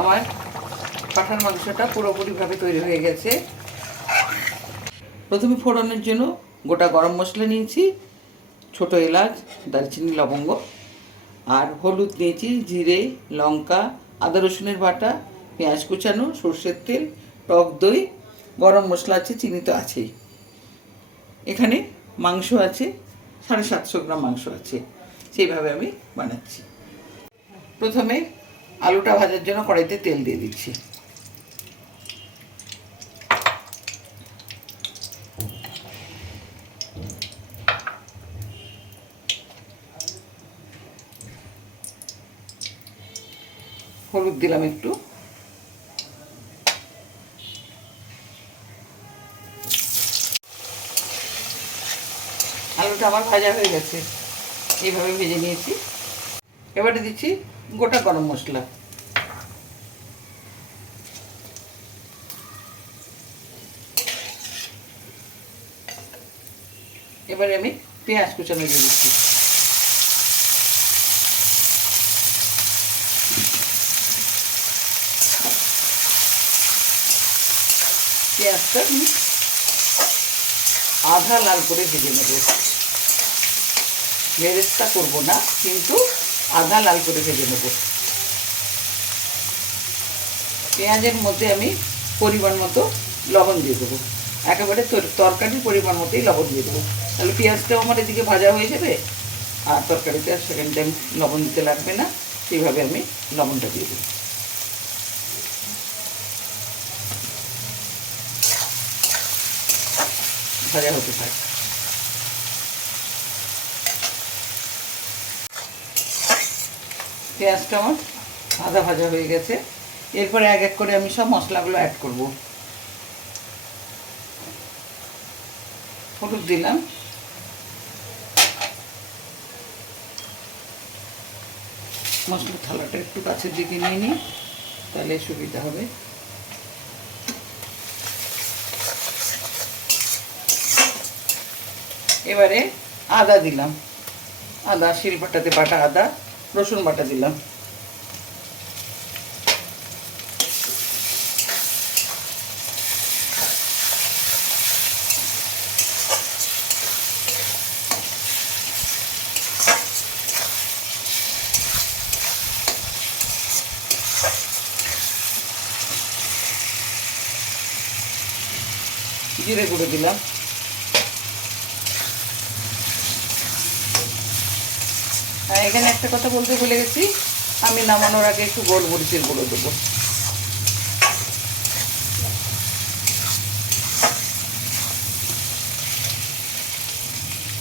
আমার পাঠার মাংসটা পুরোপুরিভাবে তৈরি হয়ে গেছে। প্রথমে ফোড়নের জন্য গোটা গরম মশলা নিয়েছি, ছোট এলাচ, দারচিনি, লবঙ্গ, আর হলুদ নিয়েছি, জিরে, লঙ্কা, আদা রসুনের বাটা, পেঁয়াজ কুচানো, সর্ষের তেল, টক দই, গরম মশলা আছে, চিনি তো আছেই। এখানে মাংস আছে, সাড়ে সাতশো গ্রাম মাংস আছে। সেইভাবে আমি বানাচ্ছি। প্রথমে আলুটা ভাজার জন্য কড়াইতে তেল দিয়ে দিচ্ছি। হলুদ দিলাম একটু। আলুটা আমার ভাজা হয়ে গেছে। এইভাবে ভেজে নিয়েছি। এবারে দিচ্ছি গোটা গরম মশলা। এবারে আমি পেঁয়াজ কুচানো দিয়ে দিচ্ছি। পেঁয়াজটা আমি আধা লাল করে ভেজে নেব। ভেরেস্তা করব না, কিন্তু আধা লাল করে ভেজে নেব। পেঁয়াজের মধ্যে আমি পরিমাণ মতো লবণ দিয়ে দেবো। একেবারে তর- তরকারির পরিমাণ মতোই লবণ দিয়ে দেবো। তাহলে পেঁয়াজটাও আমার এদিকে ভাজা হয়ে যাবে, আর তরকারিতে আর সেকেন্ড টাইম লবণ দিতে লাগবে না। সেইভাবে আমি লবণটা দিয়ে দেবো। ভাজা হতে থাক। পেঁয়াজটা আমার আধা ভাজা হয়ে গেছে। এরপরে এক এক করে আমি সব মশলাগুলো অ্যাড করব। হলুদ দিলাম। মশলার থালাটা একটু কাছের দিকে নিয়ে নিই, তাহলে সুবিধা হবে। এবারে আদা দিলাম। আদা, শিলপাটাতে বাটা আদা। রসুন বাটা দিলাম। জিরে গুঁড়ো দিলাম। হ্যাঁ এখানে একটা কথা বলতে ভুলে গেছি, আমি নামানোর আগে একটু গোলমরিচের গুঁড়ো দেবো।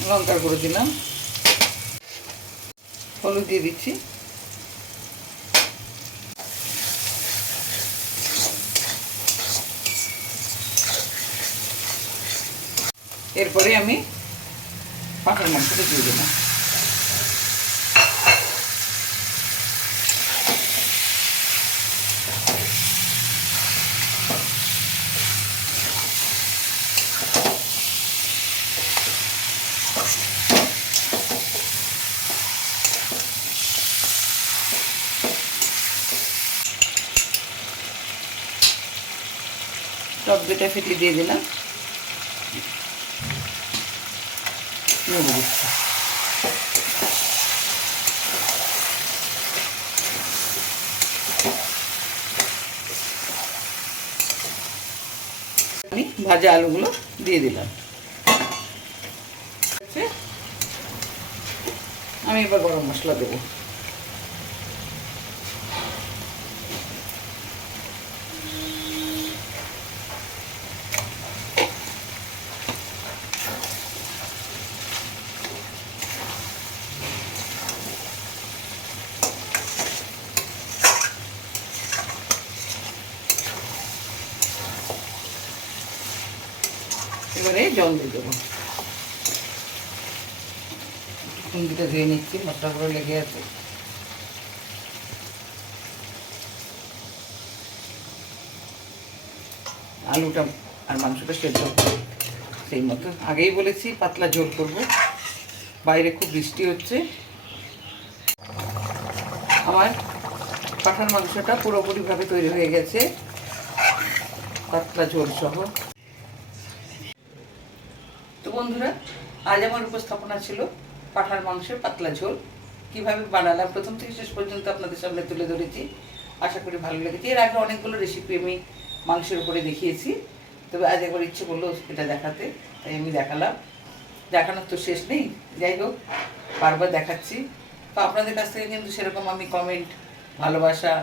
লঙ্কার গুঁড়ো দিলাম। হলুদ দিয়ে দিচ্ছি। এরপরে আমি পাটার মাংসটা দিয়ে দিলাম। টক দুটা ফেটে দিয়ে দিলাম। আমি ভাজা আলুগুলো দিয়ে দিলাম। আমি এবার গরম মশলা দেবো। এবারে জল দিয়ে দেবো। খুন্দিটা ধুয়ে নিচ্ছি মশলাগুলো লেগে আছে। আলুটা আর মাংসটা সেদ্ধ সেই মতো। আগেই বলেছি পাতলা ঝোল করব। বাইরে খুব বৃষ্টি হচ্ছে। আমার পাঠার মাংসটা পুরোপুরিভাবে তৈরি হয়ে গেছে। পাতলা ঝোল সহ বন্ধুরা, আজ আমার উপস্থাপনা ছিল পাঠার মাংসের পাতলা ঝোল। কীভাবে বানালাম, প্রথম থেকে শেষ পর্যন্ত আপনাদের সামনে তুলে ধরেছি। আশা করি ভালো লেগেছে। এর আগে অনেকগুলো রেসিপি আমি মাংসের উপরে দেখিয়েছি। তবে আজ একবার ইচ্ছে করল এটা দেখাতে, তাই আমি দেখালাম। দেখানোর তো শেষ নেই। যাই হোক, বারবার দেখাচ্ছি। তো আপনাদের কাছ থেকে কিন্তু সেরকম আমি কমেন্ট ভালোবাসা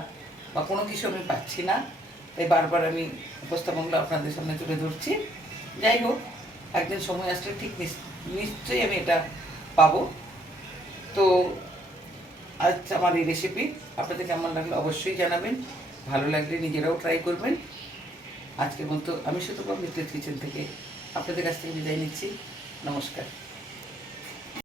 বা কোনো কিছু আমি পাচ্ছি না। তাই বারবার আমি উপস্থাপনগুলো আপনাদের সামনে তুলে ধরছি। যাই হোক একদিন সময় আসলে ঠিক নিশ্চয়ই আমি এটা পাবো। তো আজ আমার এই রেসিপি আপনাদের কেমন লাগল অবশ্যই জানাবেন। ভালো লাগলে নিজেরাও ট্রাই করবেন। আজকের মতো আমি শুধু মিত্রের কিচেন থেকে আপনাদের কাছ থেকে বিদায় নিচ্ছি। নমস্কার।